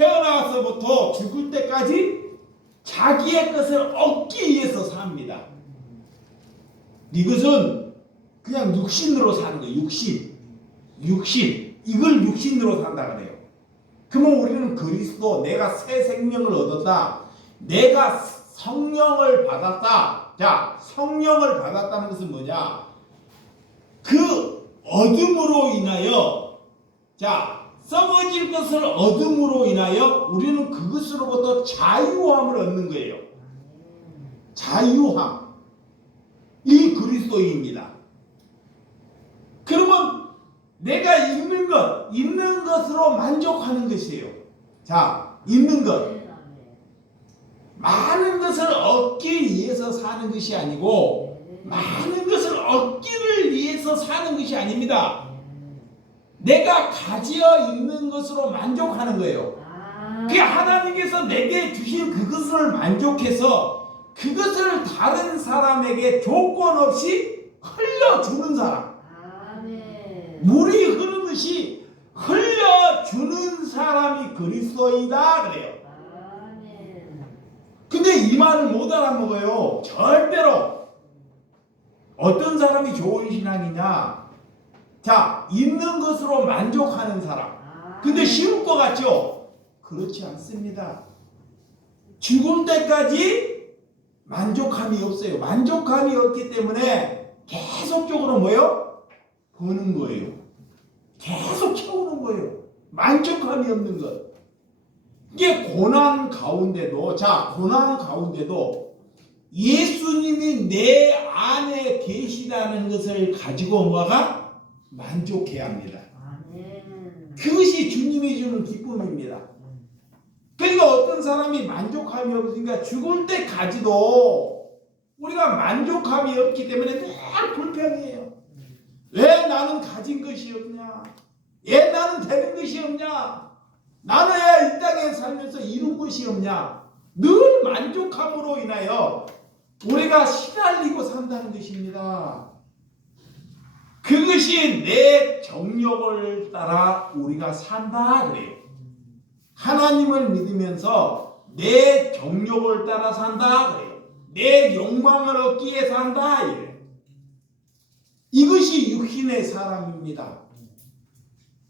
태어나서부터 죽을 때까지 자기의 것을 얻기 위해서 삽니다. 이것은 그냥 육신으로 사는 거예요. 육신. 이걸 육신으로 산다 그래요. 그러면 우리는 그리스도, 내가 새 생명을 얻었다. 내가 성령을 받았다. 자, 성령을 받았다는 것은 뭐냐? 그 얻음으로 인하여, 자, 썩어질 것을 얻음으로 인하여 우리는 그것으로부터 자유함을 얻는 거예요. 자유함. 이 그리스도인입니다. 그러면 내가 있는 것으로 만족하는 것이에요. 자, 있는 것. 많은 것을 얻기 위해서 사는 것이 아니고, 많은 것을 얻기를 위해서 사는 것이 아닙니다. 내가 가지어 있는 것으로 만족하는 거예요. 그게 하나님께서 내게 주신 그것을 만족해서 그것을 다른 사람에게 조건 없이 흘려주는 사람. 물이 흐르듯이 흘려주는 사람이 그리스도이다 그래요. 근데 이 말을 못 알아먹어요. 절대로. 어떤 사람이 좋은 신앙이냐? 자, 있는 것으로 만족하는 사람. 근데 쉬울 것 같죠? 그렇지 않습니다. 죽을 때까지 만족함이 없어요. 만족함이 없기 때문에 계속적으로 뭐요? 버는 거예요. 계속 채우는 거예요. 만족함이 없는 것. 이게 고난 가운데도, 자, 고난 가운데도 예수님이 내 안에 계시다는 것을 가지고 뭐가 만족해야 합니다. 그것이 주님이 주는 기쁨입니다. 그러니까 어떤 사람이 만족함이 없으니까 죽을 때까지도 우리가 만족함이 없기 때문에 늘 불평해요. 왜 나는 가진 것이 없냐? 왜 나는 되는 것이 없냐? 나는 왜 이 땅에 살면서 이룬 것이 없냐? 늘 만족함으로 인하여 우리가 시달리고 산다는 것입니다. 그것이 내 정욕을 따라 우리가 산다 그래요. 하나님을 믿으면서 내 정욕을 따라 산다 그래요. 내 욕망을 얻기 위해 산다 이래요. 이것이 육신의 사람입니다.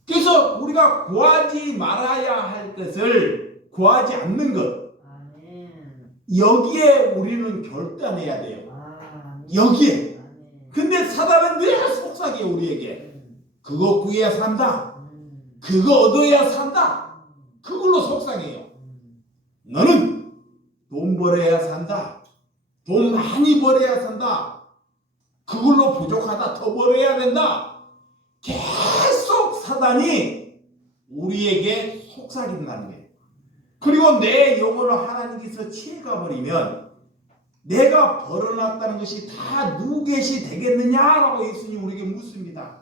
그래서 우리가 구하지 말아야 할 것을 구하지 않는 것, 여기에 우리는 결단해야 돼요. 여기에. 근데 사단은 늘 속삭여 우리에게. 그거 구해야 산다. 그거 얻어야 산다. 그걸로 속삭여요. 너는 돈 벌어야 산다. 돈 많이 벌어야 산다. 그걸로 부족하다. 더 벌어야 된다. 계속 사단이 우리에게 속삭인다는 거예요. 그리고 내 영혼을 하나님께서 치해가버리면 내가 벌어놨다는 것이 다 누구겟이 되겠느냐라고 예수님 우리에게 묻습니다.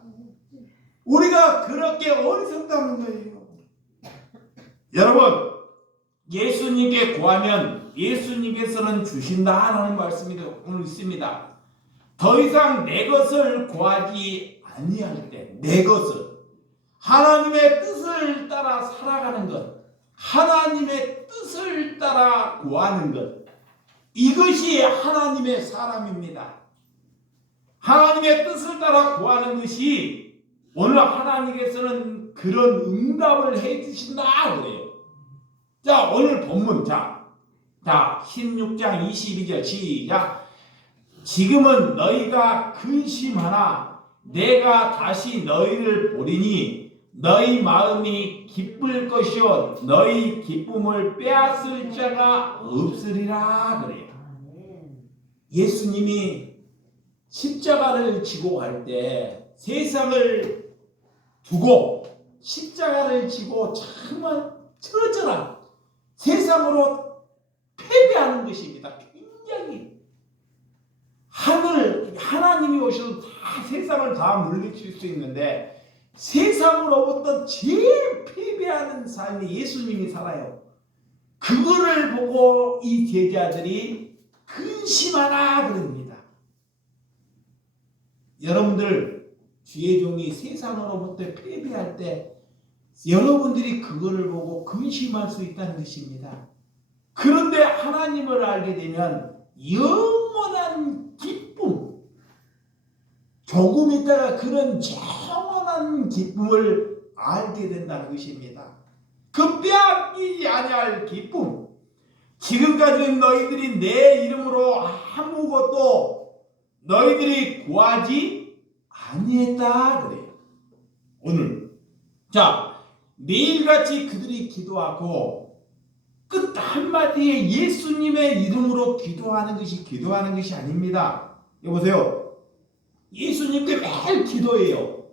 우리가 그렇게 어리석다는 거예요. 여러분, 예수님께 구하면 예수님께서는 주신다라는 말씀이 오늘 있습니다. 더 이상 내 것을 구하지 아니할 때, 내 것을 하나님의 뜻을 따라 살아가는 것, 하나님의 뜻을 따라 구하는 것, 이것이 하나님의 사람입니다. 하나님의 뜻을 따라 구하는 것이 오늘 하나님께서는 그런 응답을 해주신다 그래요. 자, 오늘 본문 자 16장 22절 시작. 지금은 너희가 근심하나 내가 다시 너희를 보리니 너희 마음이 기쁠 것이요 너희 기쁨을 빼앗을 자가 없으리라 그래요. 예수님이 십자가를 지고 갈 때 세상을 두고 십자가를 지고 정말 처절한 세상으로 패배하는 것입니다. 굉장히 하나님이 오셔서 다 세상을 다 물리칠 수 있는데 세상으로부터 제일 패배하는 삶이 예수님이 살아요. 그거를 보고 이 제자들이 근심하라 그럽니다. 여러분들 주의 종이 세상으로부터 패배할 때 여러분들이 그거를 보고 근심할 수 있다는 것입니다. 그런데 하나님을 알게 되면 영원한 기쁨, 조금 있다가 그런 영원한 기쁨을 알게 된다는 것입니다. 그 빼앗기지 아니할 기쁨. 지금까지는 너희들이 내 이름으로 아무것도 너희들이 구하지 아니했다 그래요. 오늘 자, 매일같이 그들이 기도하고 끝 한마디에 예수님의 이름으로 기도하는 것이 아닙니다. 여보세요. 예수님께 매일 기도해요.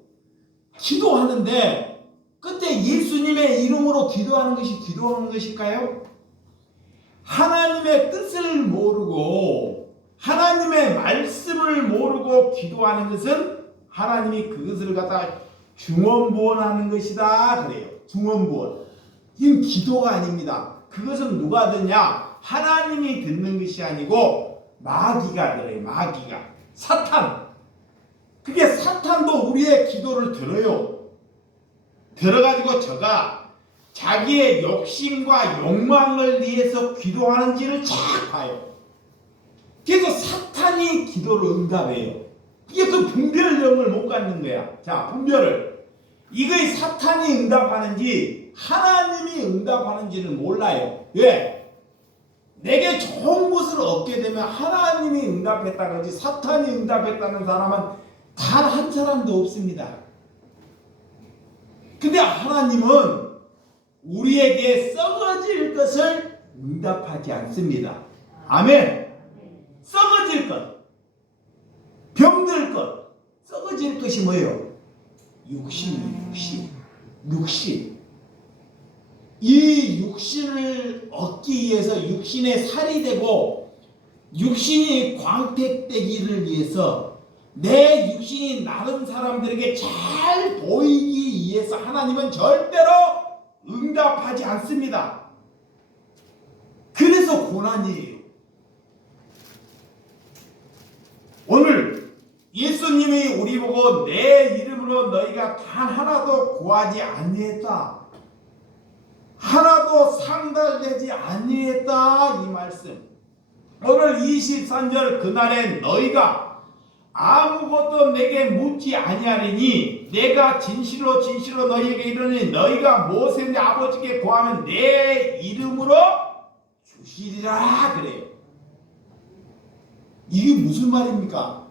기도하는데 끝에 예수님의 이름으로 기도하는 것일까요? 하나님의 뜻을 모르고 하나님의 말씀을 모르고 기도하는 것은 하나님이 그것을 갖다 중언부언하는 것이다 그래요. 중언부언. 이건 기도가 아닙니다. 그것은 누가 듣냐? 하나님이 듣는 것이 아니고 마귀가 들어요. 마귀가. 사탄. 그게 사탄도 우리의 기도를 들어요. 들어가지고 저가 자기의 욕심과 욕망을 위해서 기도하는지를 잘 봐요. 그래서 사탄이 기도를 응답해요. 이게 그 분별력을 못 갖는 거야. 자, 분별을. 이거의 사탄이 응답하는지 하나님이 응답하는지를 몰라요. 왜? 내게 좋은 것을 얻게 되면 하나님이 응답했다든지 사탄이 응답했다는 사람은 단 한 사람도 없습니다. 근데 하나님은 우리에게 썩어질 것을 응답하지 않습니다. 아멘. 썩어질 것, 병들 것, 썩어질 것이 뭐예요? 육신. 이 육신을 얻기 위해서 육신의 살이 되고 육신이 광택되기를 위해서 내 육신이 나른 사람들에게 잘 보이기 위해서 하나님은 절대로 응답하지 않습니다. 그래서 고난이에요. 오늘 예수님이 우리 보고 내 이름으로 너희가 단 하나도 구하지 아니했다, 하나도 상달되지 아니했다, 이 말씀. 오늘 23절 그날에 너희가 아무것도 내게 묻지 아니하리니 내가 진실로 너희에게 이르니 너희가 무엇이든지 아버지께 구하면 내 이름으로 주시리라 그래요. 이게 무슨 말입니까?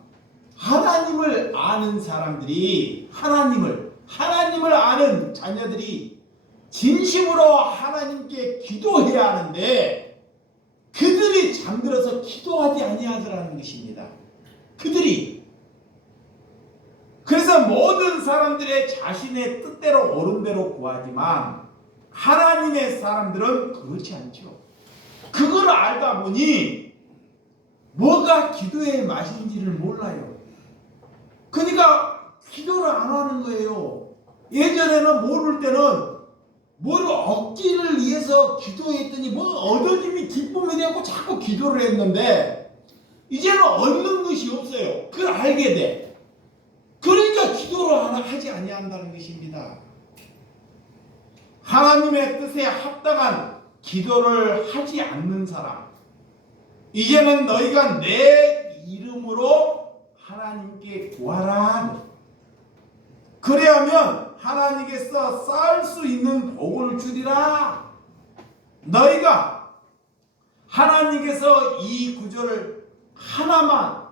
하나님을 아는 사람들이 하나님을 아는 자녀들이 진심으로 하나님께 기도해야 하는데 그들이 잠들어서 기도하지 아니하더라는 것입니다. 그들이. 그래서 모든 사람들의 자신의 뜻대로 옳은대로 구하지만 하나님의 사람들은 그렇지 않죠. 그걸 알다 보니 뭐가 기도의 맛인지를 몰라요. 그러니까 기도를 안 하는 거예요. 예전에는 모를 때는 뭘 얻기를 위해서 기도했더니 뭐 얻어짐이 기쁨이 되고 자꾸 기도를 했는데 이제는 얻는 것이 없어요. 그걸 알게 돼. 그러니까 기도를 하지 아니한다는 것입니다. 하나님의 뜻에 합당한 기도를 하지 않는 사람, 이제는 너희가 내 이름으로 하나님께 구하라. 그래야면 하나님께서 쌓을 수 있는 복을 주리라. 너희가 하나님께서 이 구절을 하나만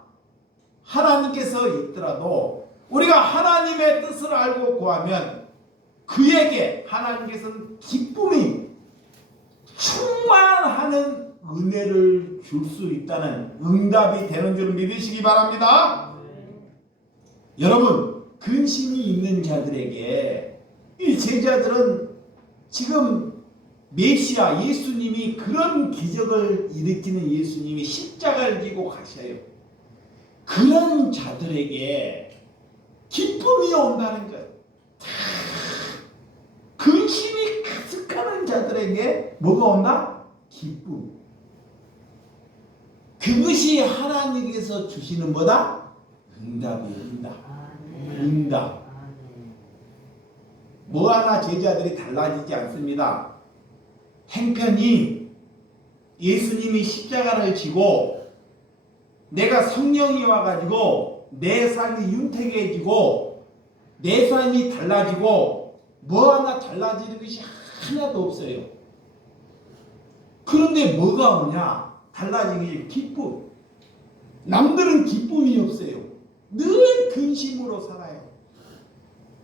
하나님께서 있더라도 우리가 하나님의 뜻을 알고 구하면 그에게 하나님께서는 기쁨이 충만하는 은혜를 줄 수 있다는 응답이 되는 줄 믿으시기 바랍니다. 여러분, 근심이 있는 자들에게 이 제자들은 지금 메시아 예수님이 그런 기적을 일으키는 예수님이 십자가를 지고 가셔요. 그런 자들에게 기쁨이 온다는 것. 근심이 가득하는 자들에게 뭐가 온다? 기쁨. 그것이 하나님께서 주시는 뭐다? 응답이에요. 응답. 뭐 하나 제자들이 달라지지 않습니다. 행편이 예수님이 십자가를 지고 내가 성령이 와가지고 내 삶이 윤택해지고 내 삶이 달라지고 뭐 하나 달라지는 것이 하나도 없어요. 그런데 뭐가 오냐? 달라지는 게 기쁨. 남들은 기쁨이 없어요. 늘 근심으로 살아요.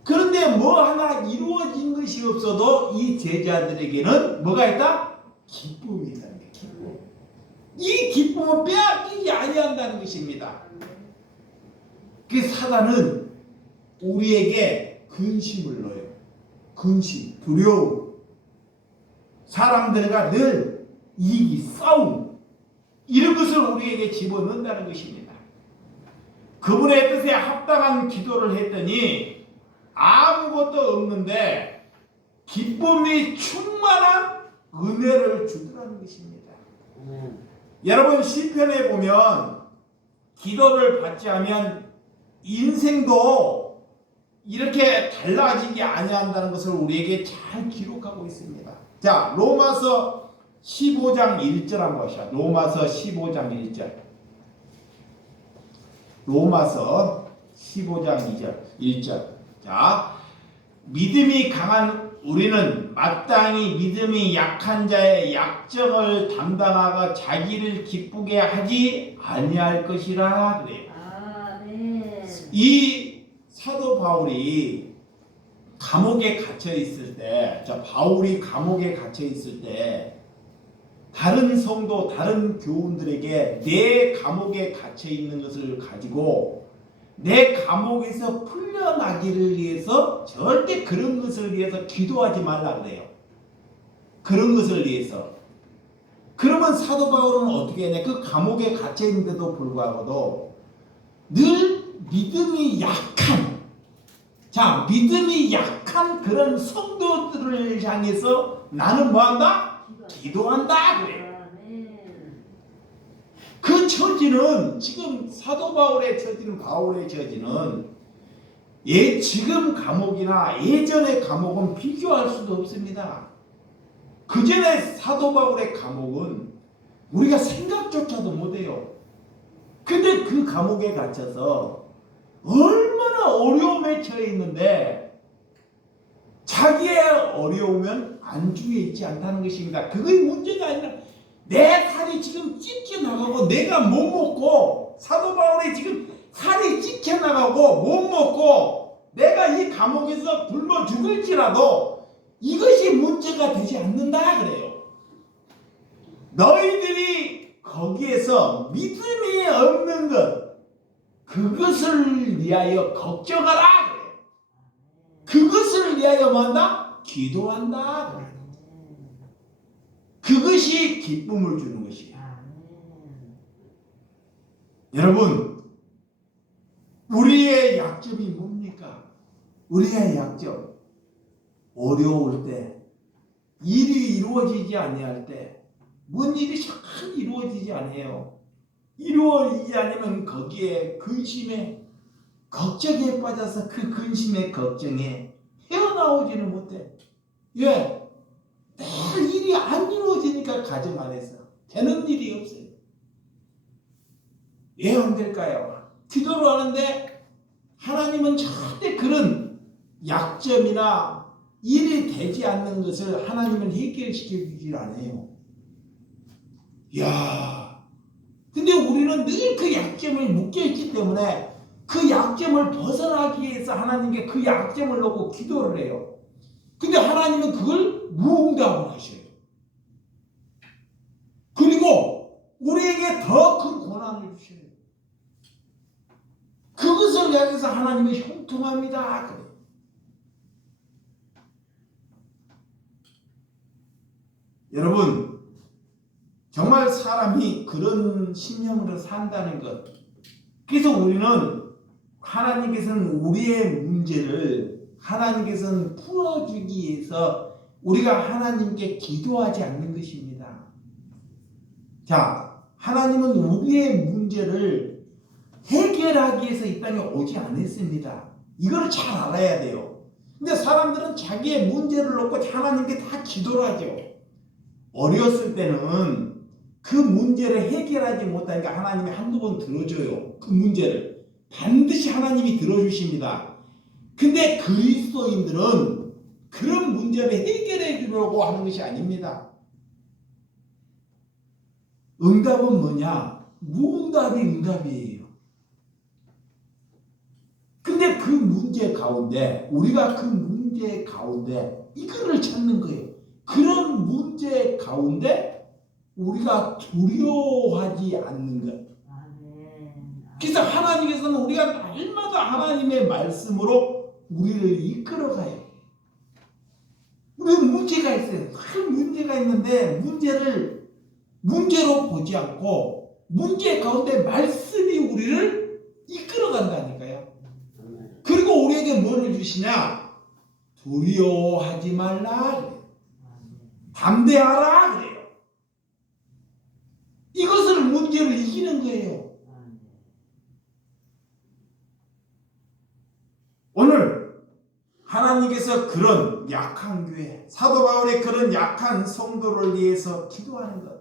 그런데 뭐 하나 이루어진 것이 없어도 이 제자들에게는 뭐가 있다? 기쁨이 있다는 거예요. 기쁨. 이 기쁨을 빼앗기지 아니한다는 것입니다. 그 사단은 우리에게 근심을 넣어요. 근심, 두려움. 사람들과 늘 이기, 싸움 이런 것을 우리에게 집어넣는다는 것입니다. 그분의 뜻에 합당한 기도를 했더니 아무것도 없는데 기쁨이 충만한 은혜를 주더라는 것입니다. 여러분 시편에 보면 기도를 받지 않으면 인생도 이렇게 달라지지 아니한다는 것을 우리에게 잘 기록하고 있습니다. 자, 로마서 15장 1절 한번 보시죠. 로마서 15장 1절. 로마서 15장 1절. 자, 믿음이 강한 우리는 마땅히 믿음이 약한 자의 약정을 담당하고 자기를 기쁘게 하지 아니할 것이라 그래요. 네. 이 사도 바울이 감옥에 갇혀 있을 때, 바울이 감옥에 갇혀 있을 때 다른 성도, 다른 교훈들에게 내 감옥에 갇혀 있는 것을 가지고 내 감옥에서 풀려나기를 위해서 절대 그런 것을 위해서 기도하지 말라 그래요. 그런 것을 위해서. 그러면 사도 바울은 어떻게 했냐? 그 감옥에 갇혀 있는데도 불구하고도 늘 믿음이 약한, 믿음이 약한 그런 성도들을 향해서 나는 뭐한다? 기도한다 그래요. 그 처지는 지금 사도 바울의 처지는, 바울의 처지는 지금 감옥이나 예전의 감옥은 비교할 수도 없습니다. 그 전에 사도 바울의 감옥은 우리가 생각조차도 못해요. 근데 그 감옥에 갇혀서 얼마나 어려움에 처해 있는데 자기의 어려움은 안중에 있지 않다는 것입니다. 그게 문제가 아니라 내 살이 지금 찢겨나가고 내가 못 먹고, 사도 바울이 지금 살이 찢겨나가고 못 먹고 내가 이 감옥에서 굶어 죽을지라도 이것이 문제가 되지 않는다 그래요. 너희들이 거기에서 믿음이 없는 것, 그것을 위하여 걱정하라 그래요. 그것을 위하여 뭐한다? 기도한다 그래요. 그것이 기쁨을 주는 것이에요. 여러분, 우리의 약점이 뭡니까? 우리의 약점, 어려울 때, 일이 이루어지지 아니할 때, 뭔 일이 잘 이루어지지 않아요. 이루어지지 않으면 거기에 근심에, 걱정에 빠져서 그 근심의 걱정에 헤어나오지는 못해. 왜? 늘 일이 안 이루어지니까 가정 안에서 되는 일이 없어요. 왜 안 될까요? 기도를 하는데 하나님은 절대 그런 약점이나 일이 되지 않는 것을 하나님은 해결시켜 주질 않아요. 이야, 근데 우리는 늘 그 약점을 묶여있기 때문에 그 약점을 벗어나기 위해서 하나님께 그 약점을 놓고 기도를 해요. 근데 하나님은 그걸 무응답을 하셔요. 그리고 우리에게 더 큰 고난을 주셔요. 그것을 향해서 하나님은 형통합니다. 그래요. 여러분, 정말 사람이 그런 신념으로 산다는 것, 그래서 우리는 하나님께서는 우리의 문제를 하나님께서는 풀어주기 위해서 우리가 하나님께 기도하지 않는 것입니다. 자, 하나님은 우리의 문제를 해결하기 위해서 이 땅에 오지 않았습니다. 이걸 잘 알아야 돼요. 근데 사람들은 자기의 문제를 놓고 하나님께 다 기도를 하죠. 어렸을 때는 그 문제를 해결하지 못하니까 하나님이 한두 번 들어줘요. 그 문제를 반드시 하나님이 들어주십니다. 근데 그리스도인들은 그런 문제를 해결해 주려고 하는 것이 아닙니다. 응답은 뭐냐? 무응답이 응답이에요. 근데 그 문제 가운데, 우리가 그 문제 가운데 이거를 찾는 거예요. 그런 문제 가운데 우리가 두려워하지 않는 것. 그래서 하나님께서는 우리가 날마다 하나님의 말씀으로 우리를 이끌어가요. 우리는 문제가 있어요. 큰 문제가 있는데 문제를 문제로 보지 않고 문제 가운데 말씀이 우리를 이끌어간다니까요. 그리고 우리에게 뭐를 주시냐? 두려워하지 말라 그래요. 담대하라 그래요. 이것을 문제를 이기는 거예요. 오늘 하나님께서 그런 약한 교회, 사도 바울의 그런 약한 성도를 위해서 기도하는 것,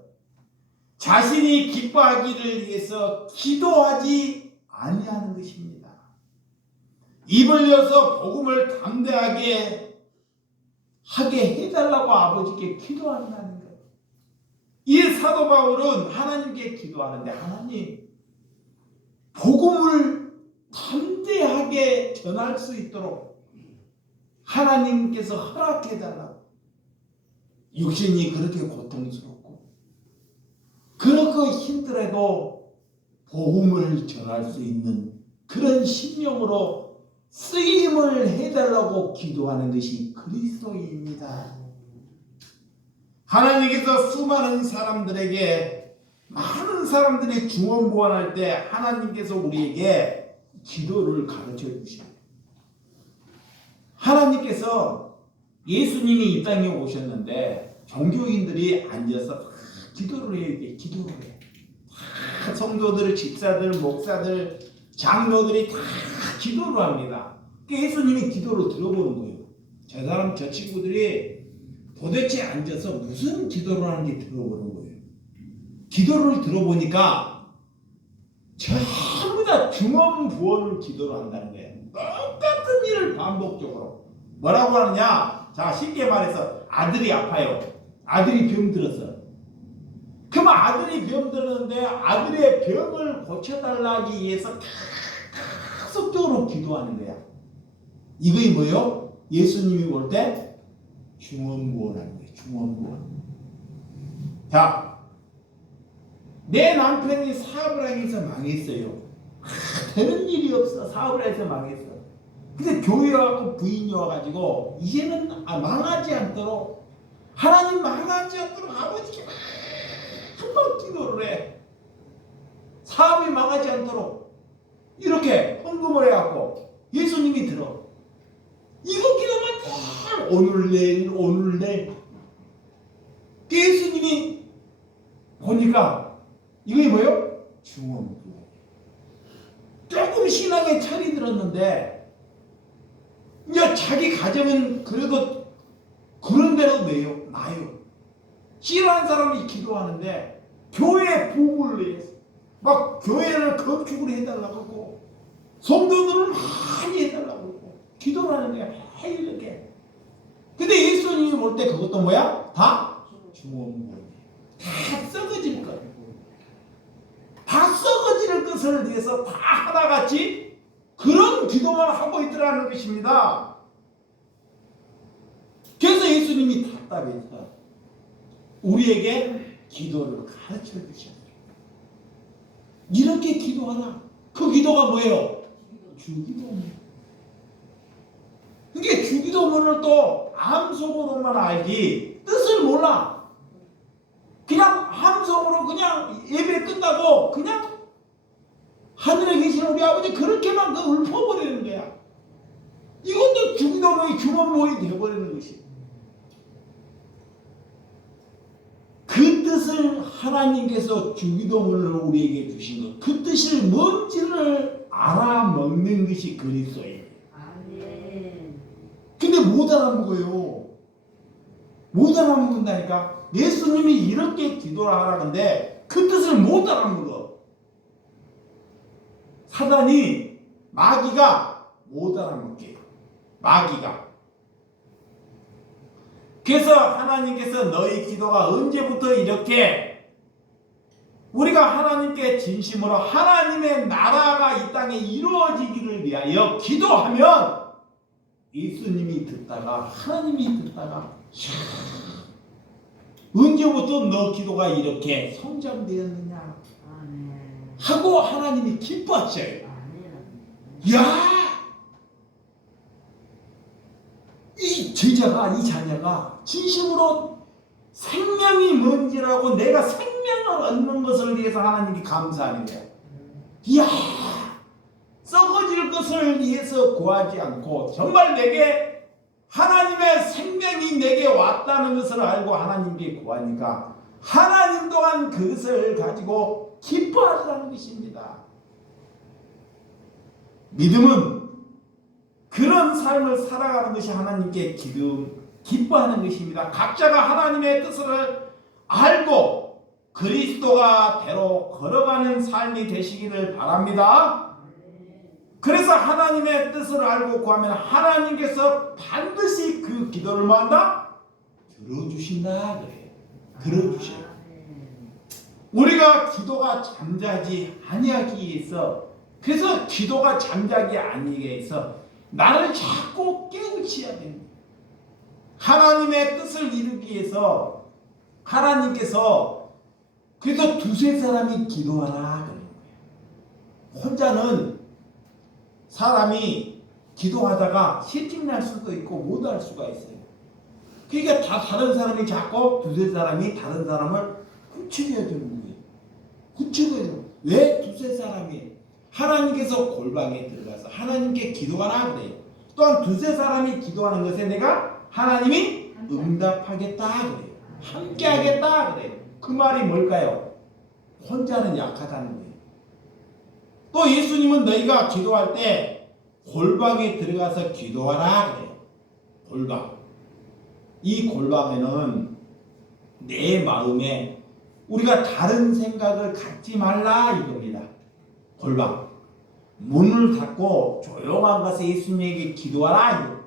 자신이 기뻐하기를 위해서 기도하지 아니하는 것입니다. 입을 여서 복음을 담대하게 하게 해달라고 아버지께 기도한다는 것. 이 사도 바울은 하나님께 기도하는데, 하나님 복음을 담대하게 전할 수 있도록 하나님께서 허락해달라고. 육신이 그렇게 고통스럽고 그렇게 힘들어도 복음을 전할 수 있는 그런 심령으로 쓰임을 해달라고 기도하는 것이 그리스도입니다. 하나님께서 수많은 사람들에게, 많은 사람들이 중언부언할 때 하나님께서 우리에게 기도를 가르쳐 주십니다. 하나님께서 예수님이 이 땅에 오셨는데 종교인들이 앉아서 기도를 해요. 기도를 해요. 다 성도들, 집사들, 목사들, 장로들이 다 기도를 합니다. 예수님이 기도를 들어보는 거예요. 저 사람, 저 친구들이 도대체 앉아서 무슨 기도를 하는지 들어보는 거예요. 기도를 들어보니까 전부 다 중언부언 기도를 한다는 거예요. 똑같은 일을 반복적으로. 뭐라고 하느냐? 자, 쉽게 말해서 아들이 아파요. 아들이 병들었어. 그럼 아들이 병들었는데 아들의 병을 고쳐달라기 위해서 계속적으로 기도하는 거야. 이거이 뭐예요? 예수님이 볼 때 중언부언하는 거예요. 중언부언. 자, 내 남편이 사업을 하면서 망했어요. 되는 일이 없어. 사업을 해서 망했어. 근데 교회 와서 부인이 와가지고 이제는 망하지 않도록, 하나님 망하지 않도록 아버지께 정말 기도를 해. 사업이 망하지 않도록 이렇게 헌금을 해갖고 예수님이 들어. 이거 기도만 다 오늘 내일 예수님이 보니까 이게 뭐예요? 중언부언. 조금 신앙에 철이 들었는데 이제 자기 가정은 그래도 그런 대로 나요. 싫어하는 사람이 기도하는데 교회 부흥을 위해서 막 교회를 건축을 해달라고 하고 성도들을 많이 해달라고 하고 기도를 하는데 매일 이렇게. 근데 예수님이 볼 때 그것도 뭐야? 다 중언부언이에요. 다 썩어질 거예요. 다 썩어질 것을 위해서 다 하나같이 그런 기도만 하고 있더라는 것입니다. 그래서 예수님이 답답해서 우리에게 기도를 가르쳐 주셨어요. 이렇게 기도하라. 그 기도가 뭐예요? 주기도문. 그게 주기도문을 또 암송으로만 알지 뜻을 몰라. 그냥 함성으로 그냥 예배 끝나고 그냥 하늘에 계신 우리 아버지 그렇게만 읊어버리는 거야. 이것도 주기도문이 중언부언이 되어버리는 것이. 그 뜻을 하나님께서 주기도문을 우리에게 주신 것, 그 뜻이 뭔지를 알아먹는 것이 그리스도예요. 근데 못 알아먹어요. 못 알아먹는다니까. 예수님이 이렇게 기도를 하라는데 그 뜻을 못 알아먹어. 사단이, 마귀가 못 알아먹게. 마귀가. 그래서 하나님께서 너희 기도가 언제부터 이렇게 우리가 하나님께 진심으로 하나님의 나라가 이 땅에 이루어지기를 위하여 기도하면 예수님이 듣다가 하나님이 듣다가 언제부터 너 기도가 이렇게 성장되었느냐 하고 하나님이 기뻐하셔요. 야! 이 제자가, 이 자녀가 진심으로 생명이 뭔지라고 내가 생명을 얻는 것을 위해서 하나님이 감사하는 거야. 이야! 썩어질 것을 위해서 구하지 않고 정말 내게 하나님의 생명이 내게 왔다는 것을 알고 하나님께 구하니까 하나님 또한 그것을 가지고 기뻐하라는 것입니다. 믿음은 그런 삶을 살아가는 것이 하나님께 기뻐하는 것입니다. 각자가 하나님의 뜻을 알고 그리스도가 대로 걸어가는 삶이 되시기를 바랍니다. 그래서 하나님의 뜻을 알고 구하면 하나님께서 반드시 그 기도를 뭐한다? 들어주신다 그래요. 들어주셔요. 우리가 기도가 잠자지 아니하기 위해서, 그래서 기도가 잠자기 아니하기 위해서 나를 자꾸 깨우쳐야 됩니다. 하나님의 뜻을 이루기 위해서 하나님께서 그래서 두세 사람이 기도하라 그러는 거예요. 혼자는 사람이 기도하다가 실증날 수도 있고 못할 수가 있어요. 그러니까 다 다른 사람이 자꾸 두세 사람이 다른 사람을 훔쳐야 되는 거예요. 훔쳐야 돼요. 왜 두세 사람이? 하나님께서 골방에 들어가서 하나님께 기도하라 그래요. 또한 두세 사람이 기도하는 것에 내가 하나님이 응답하겠다 그래요. 함께 하겠다 그래요. 그 말이 뭘까요? 혼자는 약하다는 거예요. 또 예수님은 너희가 기도할 때 골방에 들어가서 기도하라 그래요. 골방. 이 골방에는 내 마음에 우리가 다른 생각을 갖지 말라 이겁니다. 골방. 문을 닫고 조용한 곳에 예수님에게 기도하라.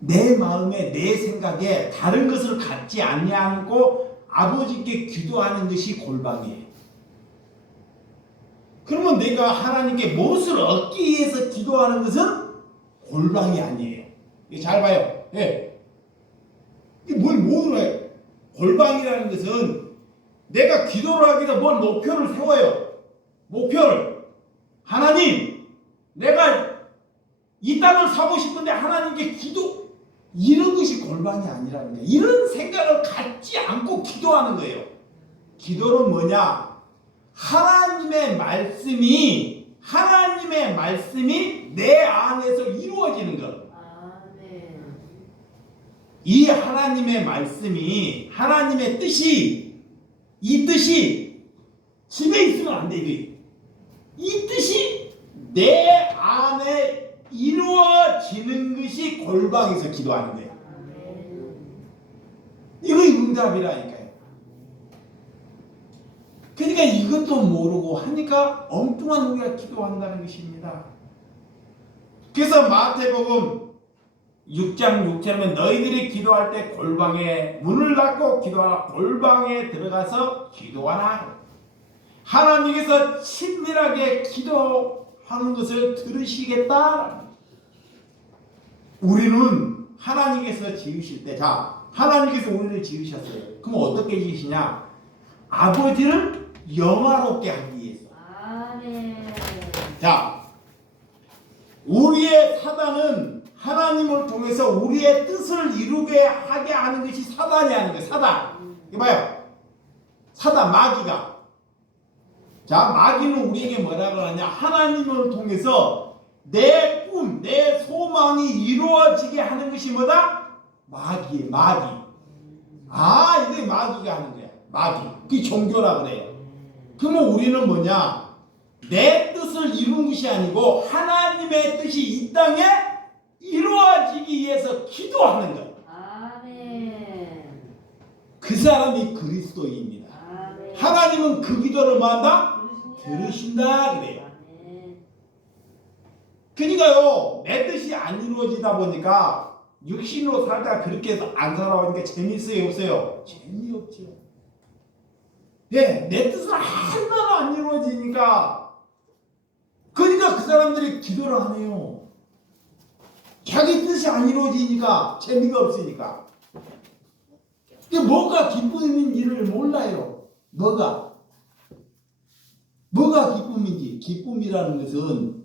내 마음에 내 생각에 다른 것을 갖지 않고 아버지께 기도하는 것이 골방이에요. 그러면 내가 하나님께 무엇을 얻기 위해서 기도하는 것은 골방이 아니에요. 잘 봐요. 예. 이게 뭘 해요? 골방이라는 것은 내가 기도를 하기 위해서 뭔 목표를 세워요. 목표를. 하나님, 내가 이 땅을 사고 싶은데 하나님께 기도, 이런 것이 골방이 아니라는 거예요. 이런 생각을 갖지 않고 기도하는 거예요. 기도는 뭐냐? 하나님의 말씀이 내 안에서 이루어지는 것. 이 하나님의 말씀이, 하나님의 뜻이, 이 뜻이 집에 있으면 안 돼. 이 뜻이 내 안에 이루어지는 것이 골방에서 기도하는 거예요. 이거 응답이라니까요. 그러니까 이것도 모르고 하니까 엉뚱한 우리가 기도한다는 것입니다. 그래서 마태복음 6장 6절에 너희들이 기도할 때 골방에 문을 닫고 기도하라. 골방에 들어가서 기도하라. 하나님께서 친밀하게 기도하는 것을 들으시겠다. 우리는 하나님께서 지으실 때, 자, 하나님께서 우리를 지으셨어요. 그럼 어떻게 지으시냐? 아버지를 영화롭게 하기 위해서. 자, 우리의 사단은 하나님을 통해서 우리의 뜻을 이루게 하게 하는 것이 사단이 하는 거예요. 사단. 이봐요. 사단, 마귀가. 자, 마귀는 우리에게 뭐라고 하냐? 하나님을 통해서 내 꿈, 내 소망이 이루어지게 하는 것이 뭐다? 마귀. 아, 이게 마귀가 하는 거야. 마귀. 그게 종교라 그래요. 그러면 우리는 뭐냐? 내 뜻을 이룬 것이 아니고 하나님의 뜻이 이 땅에 이루어지기 위해서 기도하는 것. 아멘. 그 사람이 그리스도입니다. 아멘. 하나님은 그 기도를 뭐한다? 들으신다 그래요. 아멘. 그러니까요, 내 뜻이 안 이루어지다 보니까 육신으로 살다가 그렇게 해서 안 살아오니까 재미있어요, 없어요? 재미없죠. 예, 내 뜻은 하나도 안 이루어지니까, 그러니까 그 사람들이 기도를 안 해요. 자기 뜻이 안 이루어지니까 재미가 없으니까. 이게 뭐가 기쁨인지를 몰라요. 뭐가 기쁨인지. 기쁨이라는 것은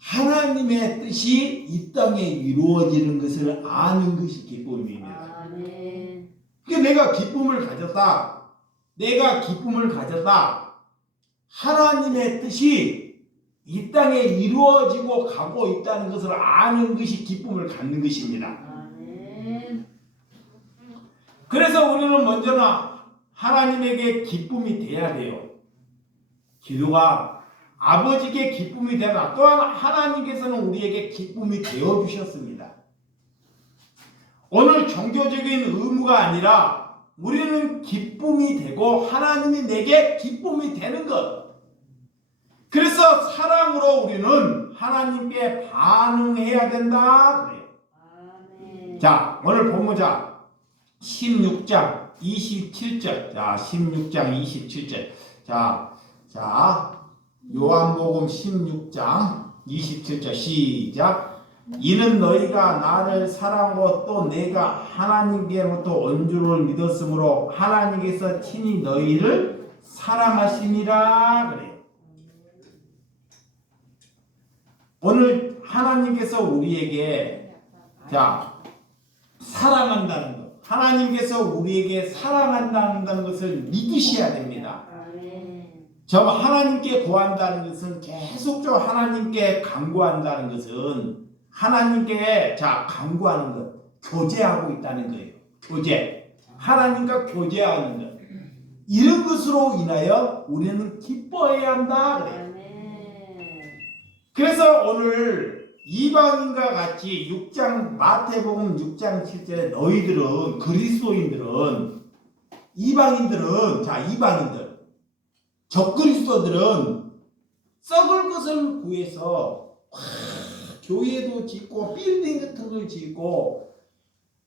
하나님의 뜻이 이 땅에 이루어지는 것을 아는 것이 기쁨입니다. 아멘. 그러니까 내가 기쁨을 가졌다. 내가 기쁨을 가졌다. 하나님의 뜻이 이 땅에 이루어지고 가고 있다는 것을 아는 것이 기쁨을 갖는 것입니다. 아멘. 그래서 우리는 먼저는 하나님에게 기쁨이 돼야 돼요. 기도가 아버지께 기쁨이 되나, 또한 하나님께서는 우리에게 기쁨이 되어 주셨습니다. 오늘 종교적인 의무가 아니라 우리는 기쁨이 되고 하나님이 내게 기쁨이 되는 것. 그래서 사랑으로 우리는 하나님께 반응해야 된다 그래요. 아멘. 자, 오늘 본문자 16장 27절. 자, 16장 27절. 자, 요한복음 16장 27절 시작. 이는 너희가 나를 사랑하고 또 내가 하나님께로부터 온 줄을 믿었으므로 하나님께서 친히 너희를 사랑하심이라 그래요. 오늘 하나님께서 우리에게 사랑한다는 것, 하나님께서 우리에게 사랑한다는 것을 믿으셔야 됩니다. 저 하나님께 구한다는 것은 계속적으로 하나님께 간구한다는 것은 하나님께 간구하는 것, 교제하고 있다는 거예요. 교제, 하나님과 교제하는 것, 이런 것으로 인하여 우리는 기뻐해야 한다 그래요. 그래서 오늘 이방인과 같이 6장 마태복음 6장 7절에 너희들은 이방인들은 적그리스도들은 썩을 것을 구해서 교회도 짓고 빌딩 같은 걸 짓고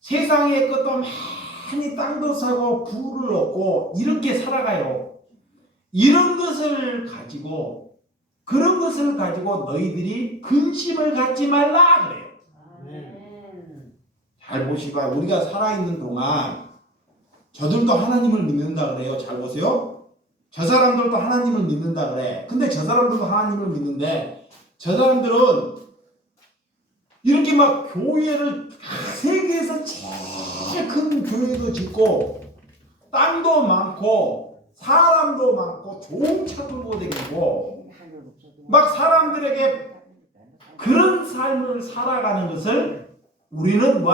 세상의 것도 많이 땅도 사고 부를 얻고 이렇게 살아가요. 그런 것을 가지고 너희들이 근심을 갖지 말라 그래요. 잘 보시고 우리가 살아있는 동안 저들도 하나님을 믿는다 그래요. 잘 보세요. 저 사람들도 하나님을 믿는다 그래. 근데 저 사람들도 하나님을 믿는데 저 사람들은 이렇게 막 교회를 세계에서 제일 큰 교회도 짓고 땅도 많고 사람도 많고 좋은 차 끌고 다니고 막 사람들에게 그런 삶을 살아가는 것을 우리는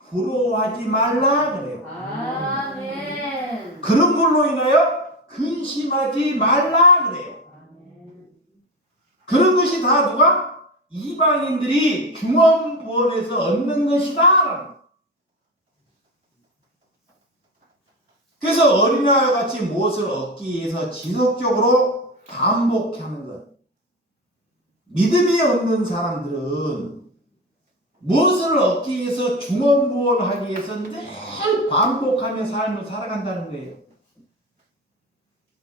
부러워하지 말라 그래요. 아멘. 그런 걸로 인하여 근심하지 말라 그래요. 그런 것이 다 누가? 이방인들이 중언부언해서 얻는 것이다. 그래서 어린아이와 같이 무엇을 얻기 위해서 지속적으로 반복하는 것. 믿음이 없는 사람들은 무엇을 얻기 위해서 중언부언하기 위해서 늘 반복하며 삶을 살아간다는 거예요.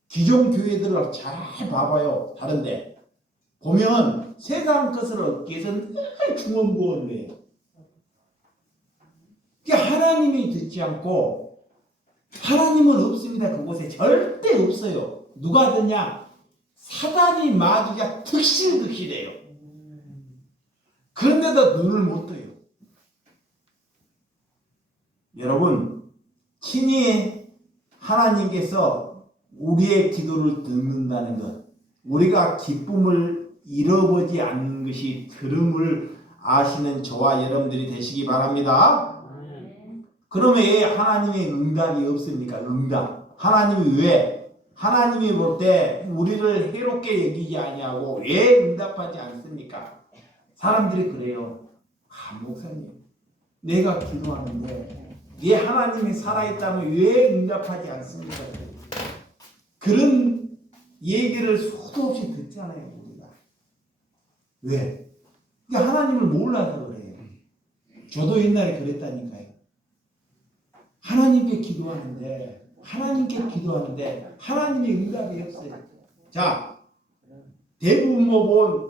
기존 교회들을 잘 봐봐요. 다른데 보면 세상 것을 얻기 위해서 늘 중언부언을 해요. 하나님이 듣지 않고 하나님은 없습니다. 그곳에 절대 없어요. 누가 듣냐? 사단이 마귀가 득실득실해요. 그런데도 눈을 못 떠요. 여러분, 친히 하나님께서 우리의 기도를 듣는다는 것, 우리가 기쁨을 잃어보지 않는 것이 들음을 아시는 저와 여러분들이 되시기 바랍니다. 그러면 왜 하나님의 응답이 없습니까? 응답. 하나님이 왜? 하나님이 볼 때 우리를 해롭게 여기지 아니하고 왜 응답하지 않습니까? 사람들이 그래요. 목사님, 내가 기도하는데 내 하나님이 살아있다면 왜 응답하지 않습니까? 그런 얘기를 수도 없이 듣잖아요, 우리가. 왜? 그러니까 하나님을 몰라서 그래요. 저도 옛날에 그랬다니까요. 하나님께 기도하는데 하나님의 응답이 없어요. 자, 대부분 본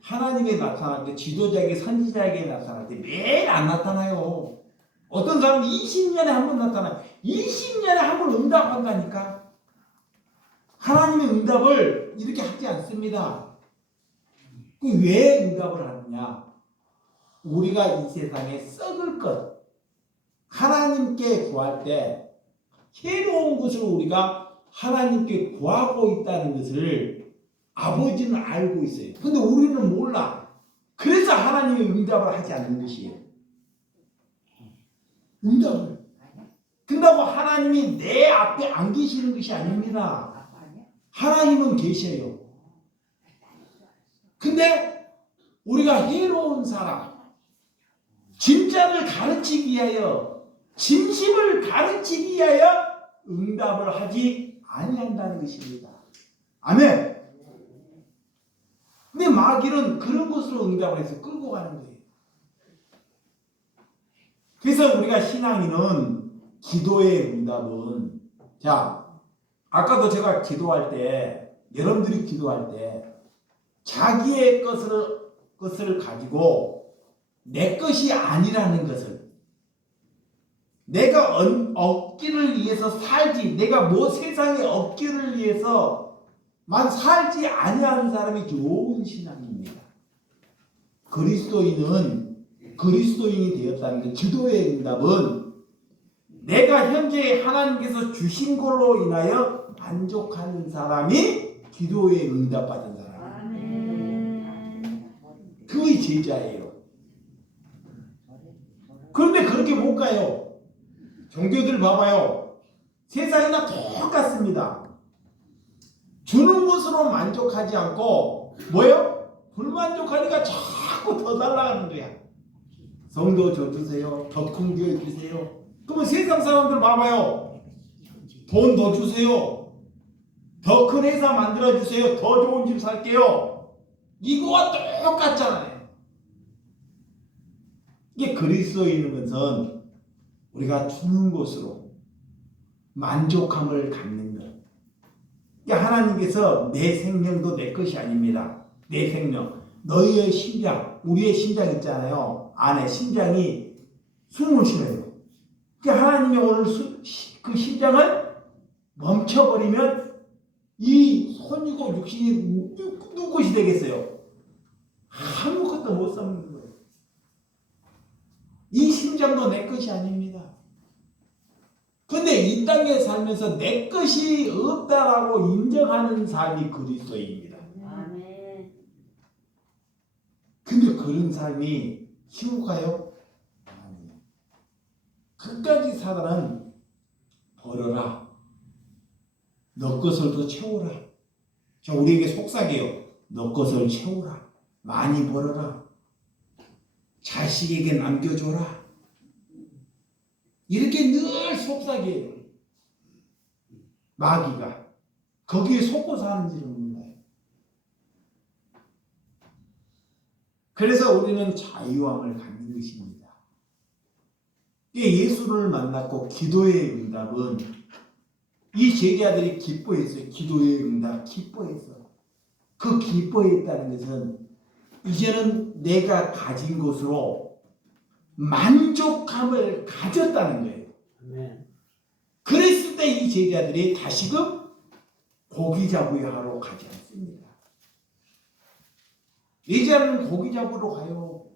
하나님이 나타날 때, 지도자에게, 선지자에게 나타날 때 매일 안 나타나요. 어떤 사람은 20년에 한 번 나타나요. 20년에 한 번 응답한다니까. 하나님의 응답을 이렇게 하지 않습니다. 왜 응답을 하느냐? 우리가 이 세상에 썩을 것, 하나님께 구할 때 해로운 것을 우리가 하나님께 구하고 있다는 것을 아버지는 알고 있어요. 근데 우리는 몰라. 그래서 하나님이 응답을 하지 않는 것이에요. 응답을. 근다고 하나님이 내 앞에 안 계시는 것이 아닙니다. 하나님은 계셔요. 근데 우리가 해로운 사람, 진짜를 가르치기 위하여, 진심을 가르치기 위하여 응답을 하지 아니한다는 것입니다. 아멘. 근데 마귀는 그런 것으로 응답을 해서 끌고 가는 거예요. 그래서 우리가 신앙인은 기도의 응답은, 자, 아까도 제가 기도할 때, 여러분들이 기도할 때 자기의 것을 가지고 내 것이 아니라는 것을, 내가 얻기를 위해서 살지, 내가 세상에 얻기를 위해서만 살지 아니하는 사람이 좋은 신앙입니다. 그리스도인이 되었다는 것. 기도의 응답은 내가 현재 하나님께서 주신 걸로 인하여 만족하는 사람이 기도의 응답받은 사람. 아멘. 그의 제자예요. 그런데 그렇게 못 가요. 종교들 봐봐요. 세상이나 똑같습니다. 주는 것으로 만족하지 않고 뭐예요? 불만족하니까 자꾸 더 달라가는 거야. 성도 저 주세요. 더 큰 교회 주세요. 그러면 세상 사람들 봐봐요. 돈 더 주세요. 더 큰 회사 만들어주세요. 더 좋은 집 살게요. 이거와 똑같잖아요. 이게 그리스도인인 것은 우리가 주는 것으로 만족함을 갖는 것. 그러니까 하나님께서 내 생명도 내 것이 아닙니다. 내 생명, 너희의 심장, 우리의 심장 있잖아요. 안에 심장이 숨을 쉬어요. 그러니까 하나님이 오늘 그 심장을 멈춰버리면 이 손이고 육신이 누구 것이 되겠어요? 아무것도 못 삼는 거예요. 이 심장도 내 것이 아닙니다. 근데 이 땅에 살면서 내 것이 없다라고 인정하는 삶이 그리스도입니다. 아멘. 근데 그런 삶이 쉬울까요? 아니요. 끝까지 살아는 벌어라. 너 것을 더 채워라. 자, 우리에게 속삭여요. 너 것을 채워라. 많이 벌어라. 자식에게 남겨줘라. 이렇게 늘 속삭여요. 마귀가. 거기에 속고 사는지는 몰라요. 그래서 우리는 자유함을 갖는 것입니다. 예수를 만났고 기도의 응답은 이 제자들이 기뻐했어요. 기도의 응답 기뻐했어. 그 기뻐했다는 것은 이제는 내가 가진 것으로 만족함을 가졌다는 거예요. 아멘. 그랬을 때 이 제자들이 다시금 고기 잡으러 하러 가지 않습니다. 이제는 고기 잡으러 가요.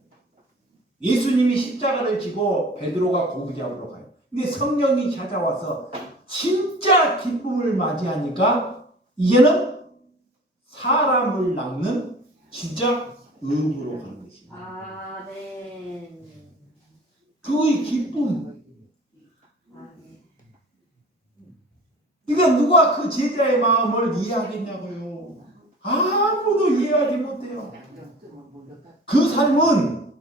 예수님이 십자가를 지고 베드로가 고기 잡으러 가요. 근데 성령이 찾아와서 진짜 기쁨을 맞이하니까 이제는 사람을 낚는 진짜 의무로 가는 것입니다. 아멘. 그의 기쁨. 아멘. 그러니까 누가 그 제자의 마음을 이해하겠냐고요. 아무도 이해하지 못해요. 그 삶은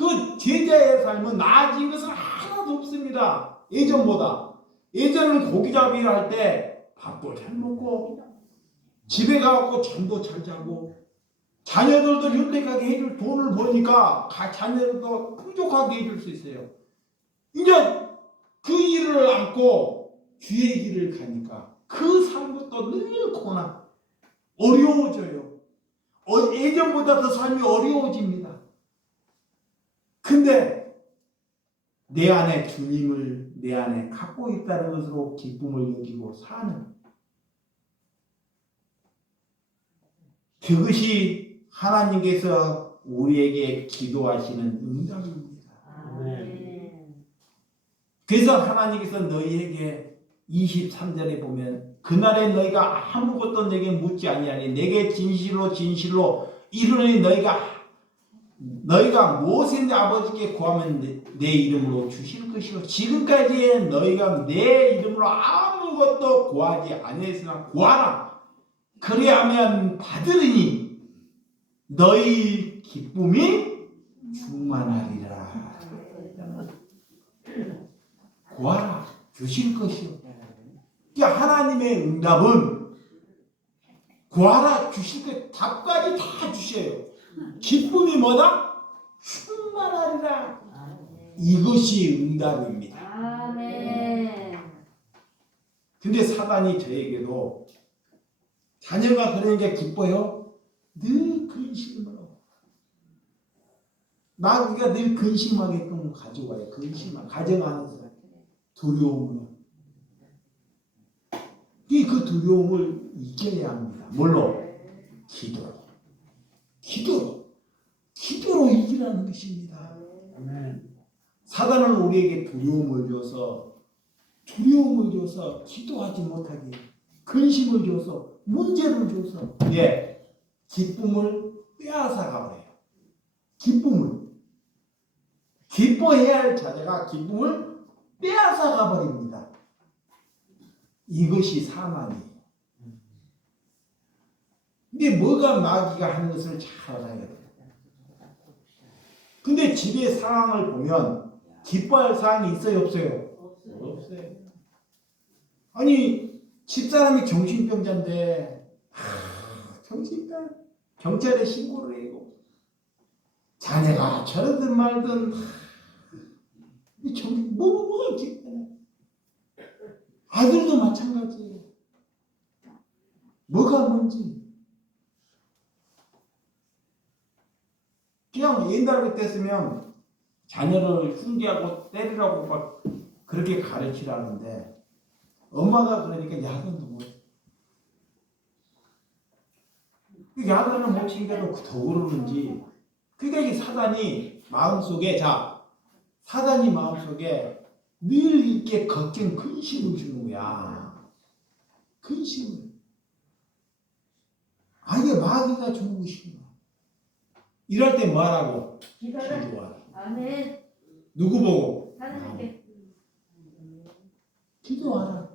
그 제자의 삶은 나아진 것은 하나도 없습니다. 예전보다. 예전은 고기잡이를 할 때 밥도 잘 먹고 집에 가고 잠도 잘 자고 자녀들도 윤택하게 해줄 돈을 버니까 자녀들도 풍족하게 해줄 수 있어요. 이제 그 일을 안고 주의 길을 가니까 그 삶부터 늘 고난, 어려워져요. 예전보다 더 삶이 어려워집니다. 근데 내 안에 주님을 내 안에 갖고 있다는 것으로 기쁨을 여기고 사는 그것이 하나님께서 우리에게 기도하시는 응답입니다. 아멘. 그래서 하나님께서 너희에게 23절에 보면 그날에 너희가 아무것도 내게 묻지 아니하니 내게 진실로 진실로 이르노니 너희가 무엇인지 아버지께 구하면 내 이름으로 주실 것이요 지금까지 너희가 내 이름으로 아무것도 구하지 아니했으나 구하라 그리하면 받으리니 너희 기쁨이 충만하리라. 구하라 주실 것이요. 그러니까 하나님의 응답은 구하라 주실 것 답까지 다 주셔요. 기쁨이 뭐다? 충만하리라. 이것이 응답입니다. 아멘. 근데 사단이 저에게도 자녀가 그러니까 기뻐요? 늘 근심을 하고 우리가 늘 근심하게끔 가져와요. 근심을 가정하면서 두려움을 그 두려움을 이겨야 합니다. 뭘로? 기도로 이기라는 것입니다. 사단은 우리에게 두려움을 줘서 기도하지 못하게 근심을 줘서 문제를 줘서 기쁨을 빼앗아 가버려요. 기뻐해야 할 자녀가 기쁨을 빼앗아 가버립니다. 이것이 사망이에요. 근데 뭐가 마귀가 하는 것을 잘 알아야 돼요. 근데 집의 상황을 보면 기뻐할 사항이 있어요, 없어요? 없어요. 아니 집사람이 정신병자인데 정신병 경찰에 신고를 해요. 자네가 저러든 말든 뭐가 기뻐. 아들도 마찬가지예요. 뭐가 뭔지. 그냥 옛날 같았으면 자녀를 흉기하고 때리라고 막 그렇게 가르치라는데 엄마가 그러니까 야단도 못. 야단을 못 치니까 더 그러는지. 그러니까 이 사단이 마음속에 늘 이렇게 걱정 근심을 주는 거야. 근심을. 이게 마귀가 주는 것이구나. 이럴 때 뭐하라고? 기도하라. 아멘. 누구 보고? 하나님께. 기도하라.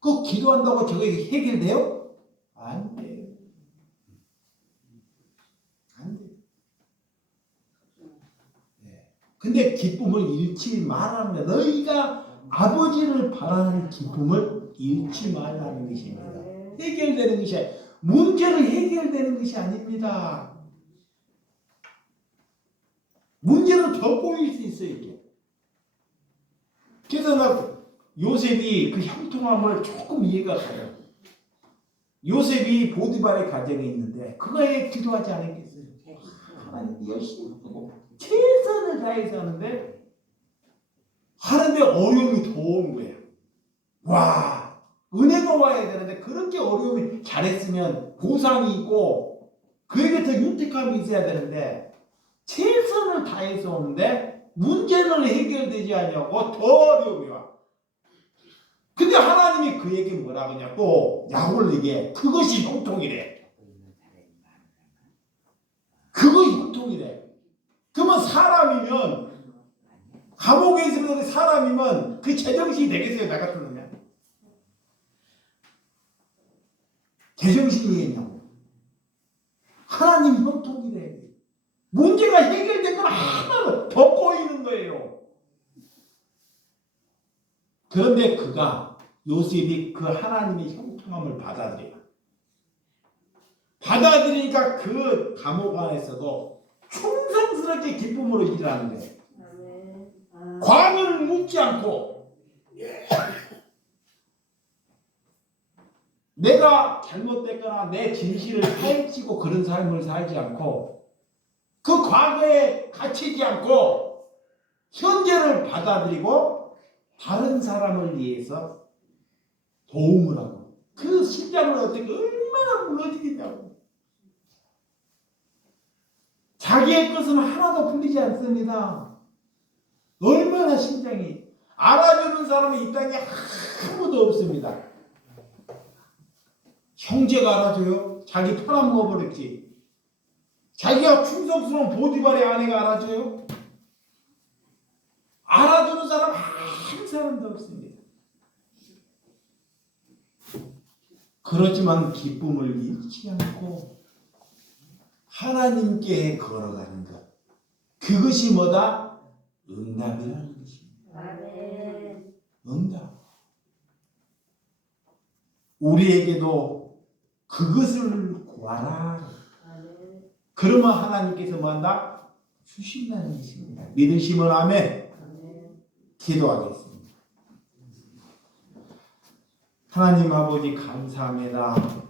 꼭 기도한다고 저게 해결돼요? 안 돼요. 안 돼요. 근데 기쁨을 잃지 말라는 거예요. 너희가 아버지를 바라는 기쁨을 잃지 말라는 것입니다. 해결되는 것이 아니라 문제를 해결되는 것이 아닙니다. 문제는 더 꼬일 수 있어요. 이게. 그래서 요셉이 그 형통함을 조금 이해가 가요. 요셉이 보디발의 가정에 있는데 그거에 기도하지 않았겠어요. 하나님 열심히 하고 최선을 다해서 하는데 하는데 어려움이 더 오는 거예요. 와, 은혜가 와야 되는데 그렇게 어려움이 잘했으면 보상이 있고 그에게 더 윤택함이 있어야 되는데 최선을 다해서 오는데 문제는 해결되지 않냐고 더 어려움이 와. 근데 하나님이 그에게 뭐라 그러냐 또 약을 내게 그것이 형통이래. 그거 형통이래. 그러면 사람이면 감옥에 있으면 사람이면 그 제정신이 되겠어요? 나 같은 놈이야? 제정신이겠냐고. 하나님 형통이래. 문제가 해결된 건 하나도 더 꼬이는 거예요. 그런데 요셉이 그 하나님의 형통함을 받아들여요. 받아들이니까 그 감옥 안에서도 충성스럽게 기쁨으로 일하는 거예요. 과거를 묻지 않고 내가 잘못됐거나 내 진실을 파헤치고 그런 삶을 살지 않고 그 과거에 갇히지 않고 현재를 받아들이고 다른 사람을 위해서 도움을 하고 그 심장을 어떻게 얼마나 무너지겠냐고. 자기의 것은 하나도 풀리지 않습니다. 얼마나 심장이 알아주는 사람이 이 땅에 아무도 없습니다. 형제가 알아줘요? 자기 팔아먹어버렸지. 자기가 충성스러운 보디발의 아내가 알아줘요? 알아주는 사람 한 사람도 없습니다. 그렇지만 기쁨을 잃지 않고 하나님께 걸어가는 것, 그것이 뭐다? 응답이라는 것입니다. 응답. 우리에게도 그것을 구하라. 그러면 하나님께서 뭐한다? 주신다는 것입니다. 믿으시면 아멘. 기도하겠습니다. 하나님 아버지 감사합니다.